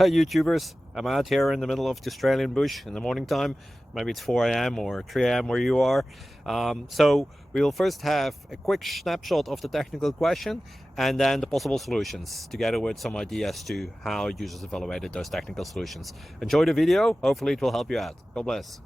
Hey YouTubers, I'm out here in the middle of the Australian bush in the morning time. Maybe it's 4 a.m. or 3 a.m. where you are. So we will first have a quick snapshot of the technical question and then the possible solutions, together with some ideas to how users evaluated those technical solutions. Enjoy the video, hopefully it will help you out. God bless.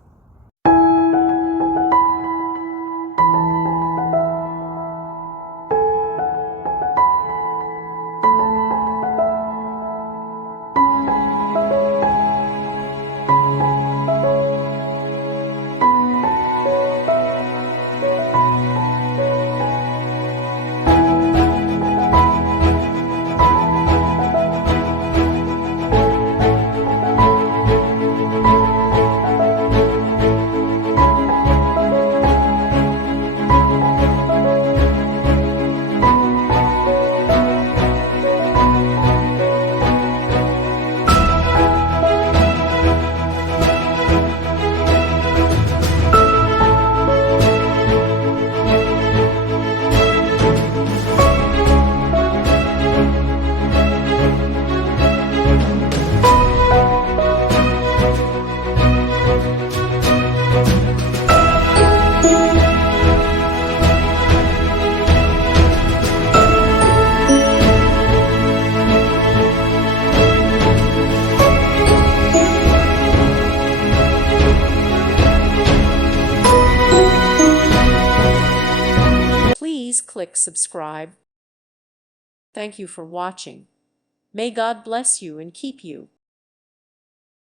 Please click subscribe. Thank you for watching. May God bless you and keep you.